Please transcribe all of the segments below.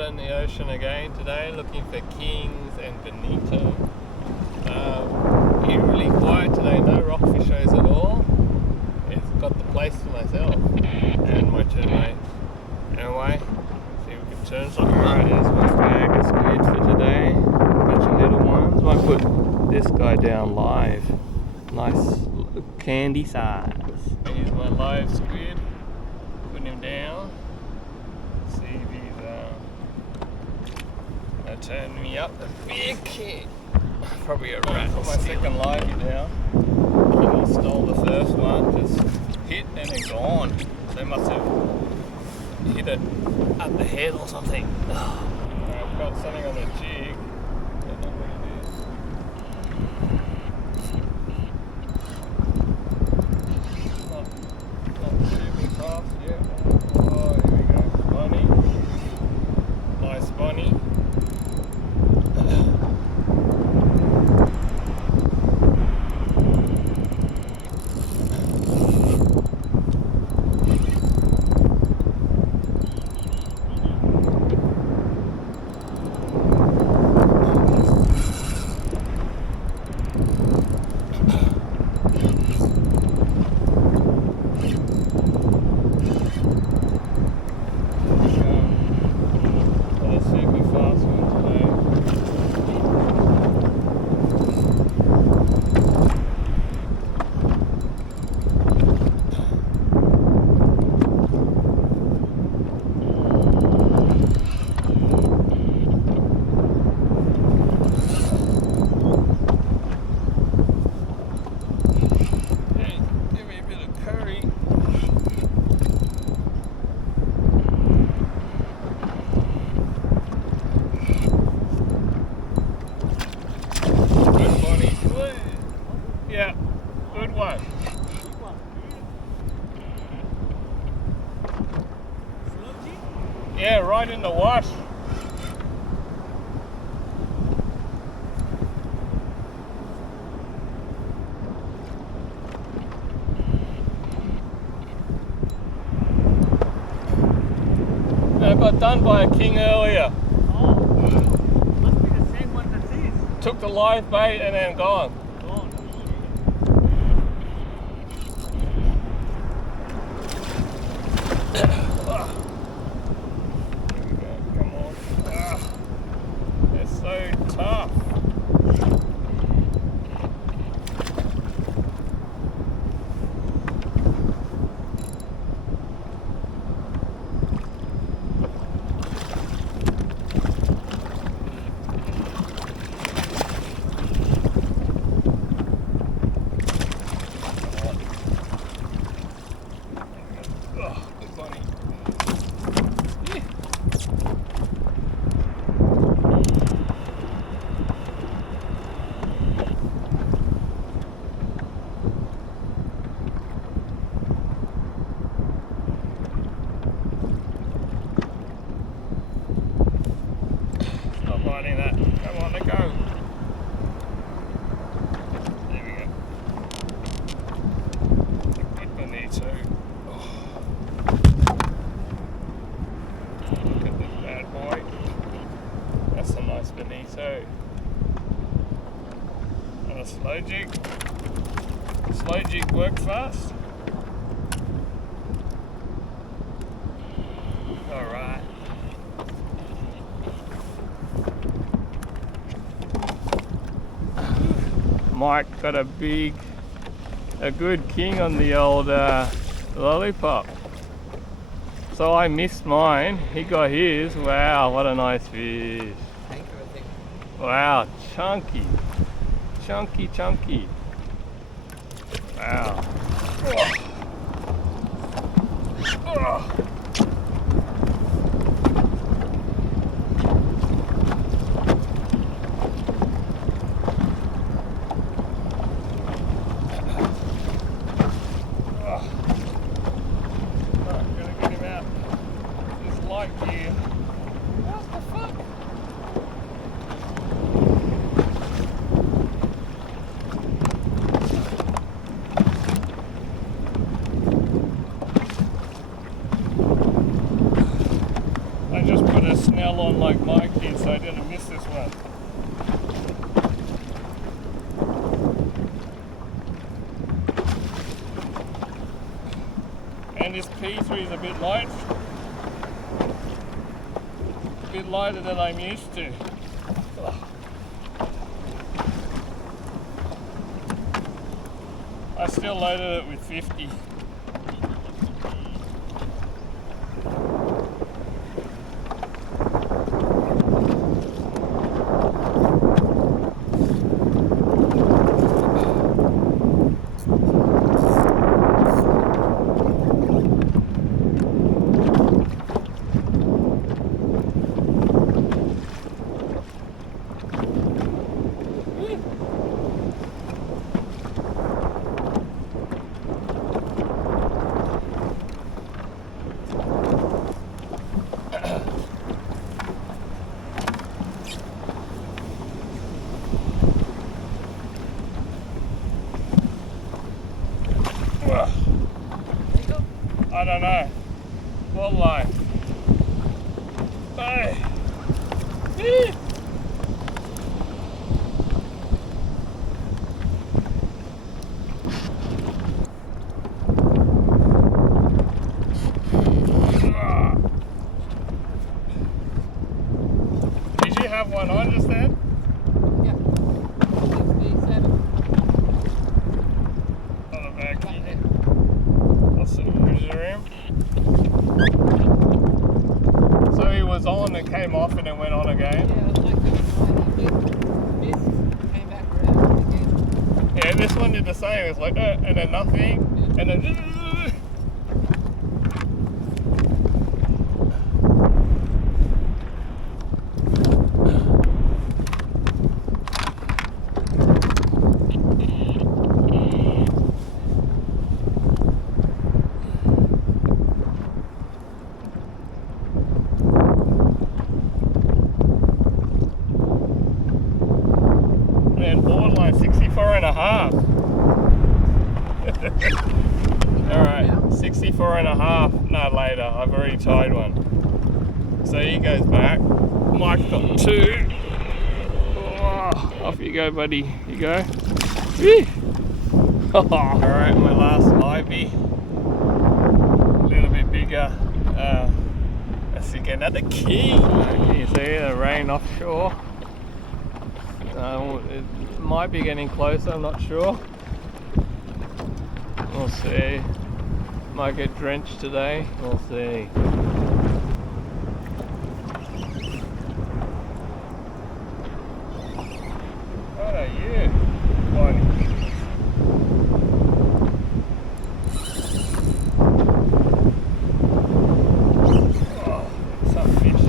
out in the ocean again today, looking for kings and bonito. Eerily quiet today, no rockfish shows at all. It's got the place to myself and my two mates. Anyway, see if we can turn something. Alright, here's my bag of squid for today. Bunch of little ones. Might put this guy down live. Nice candy size. Here's my live squid. Putting him down. See if he's gonna turn me up a big kid. Probably a rat. Put my second livey down. I stole the first one. Just hit and it's gone. They must have hit it at the head or something. I've got something on the jig. Don't know what it is. Not super fast yet. Oh, here we go. Bunny. Nice bunny. Yeah, right in the wash. I got done by a king earlier. Oh, must be the same one as this. Took the live bait and then gone. That. Come on, let go. There we go. A good bonito. Oh. Look at this bad boy. That's a nice bonito. And a slow jig. Slow jig works fast. Alright. Mike got a good king on the old lollipop. So I missed mine, he got his. Wow, what a nice fish. Wow, chunky. Chunky, chunky. Wow. Oh. Oh. a snell on like Mike did, so I didn't miss this one. And this P3 is a bit light. A bit lighter than I'm used to. I still loaded it with 50. I don't know. What line? Hey. Did you have one on just then? Yeah. 67. On the back. What's the rim? So he was on and came off and then went on again? Yeah, it was like this came back around again. Yeah, this one did the same. It was like, and then nothing, and then. Man, borderline 64 and a half. Alright, 64 and a half. No, later. I've already tied one. So he goes back. Mike's got two. Oh, off you go, buddy. You go. Alright, my last Ivy. A little bit bigger. Let's see, get another key. Can you see the rain offshore? It might be getting closer, I'm not sure. We'll see. Might get drenched today, we'll see. What are you, buddy? Oh, some fish.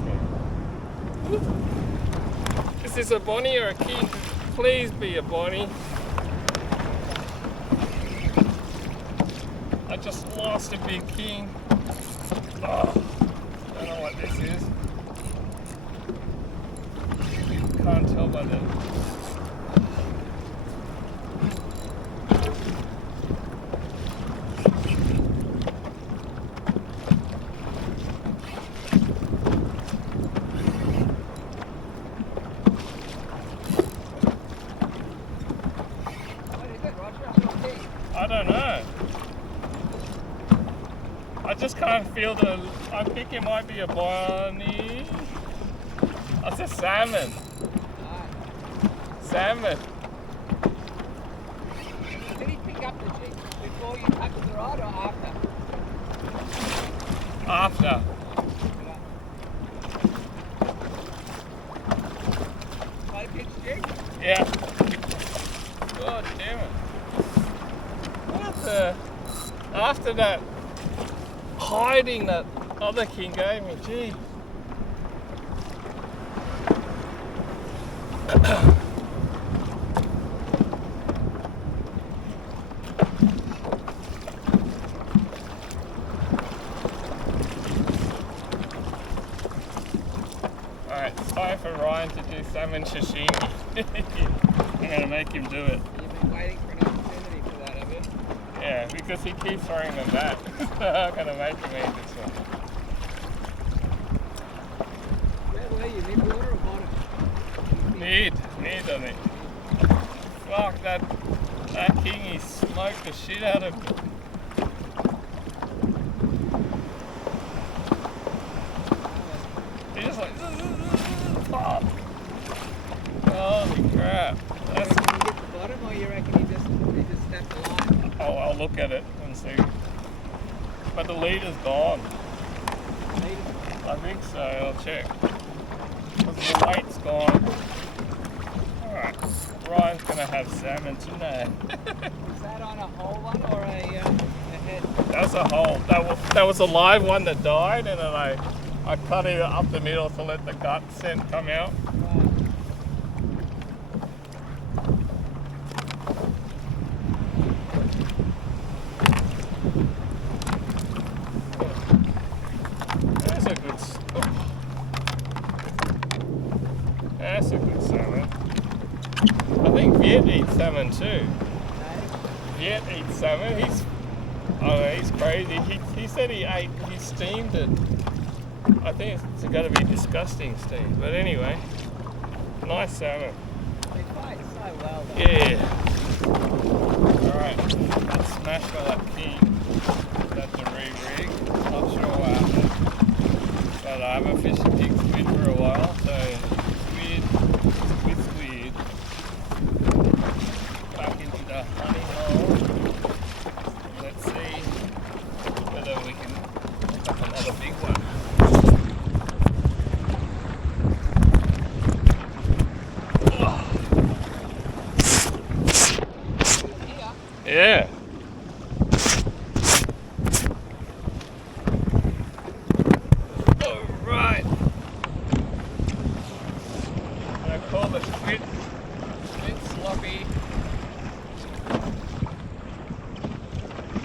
maybe. Is this a bonnie or a king? Please be a bonnie. I just lost a big king. Oh, don't know what this is. Can't tell by the... I don't know. I just can't feel the... I think it might be a bonnie. That's a salmon. Salmon. Did he pick up the jig before you tackled the rod or after? After. High pitch jig? Yeah. God damn it. What the... After that hiding that other king gave me, gee. Alright, it's time for Ryan to do salmon sashimi. I'm gonna make him do it. You've been waiting for an opportunity for that, have you? Yeah, because he keeps throwing them back. I'm gonna make him eat this one. Where were you? Mid water or bottom? Need on it. Fuck, that kingy smoked the shit out of me. He just like pop. Holy crap. That's... Did you get the bottom or you reckon you just snapped the line? I'll look at it and see. But the leader's gone. I think so, I'll check. Because the weight's gone. Alright, Ryan's gonna have salmon tonight. Was that on a whole one or a head? That's a whole. That was a live one that died, and then I cut it up the middle to let the gut scent come out. That's a good. That's a good salmon. I think Viet eats salmon too. Viet eats salmon. He's crazy. He said he steamed it. I think it's got to be disgusting steam. But anyway, nice salmon. They fight so well though. Yeah. Alright, let's smash for that king. That's a re-rig. Not sure what happened. But I haven't fished a big squid for a while, so squid. Back into the honey hole. Let's see whether we can pick up another big one. Yeah. Alright. I'm gonna call the squid. Bit sloppy.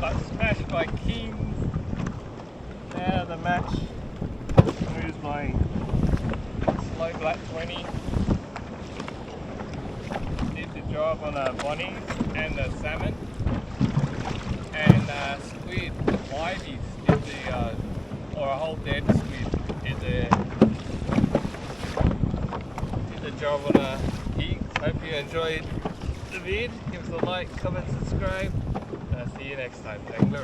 But smashed by kings. Now the match. Who's my slow Blatt 20? Did the job on a bonnie and a salmon. And squid, whiteys did the, or a whole dead squid did the job on a pig. Hope you enjoyed the vid. Give us a like, comment, subscribe. See you next time. Thanks for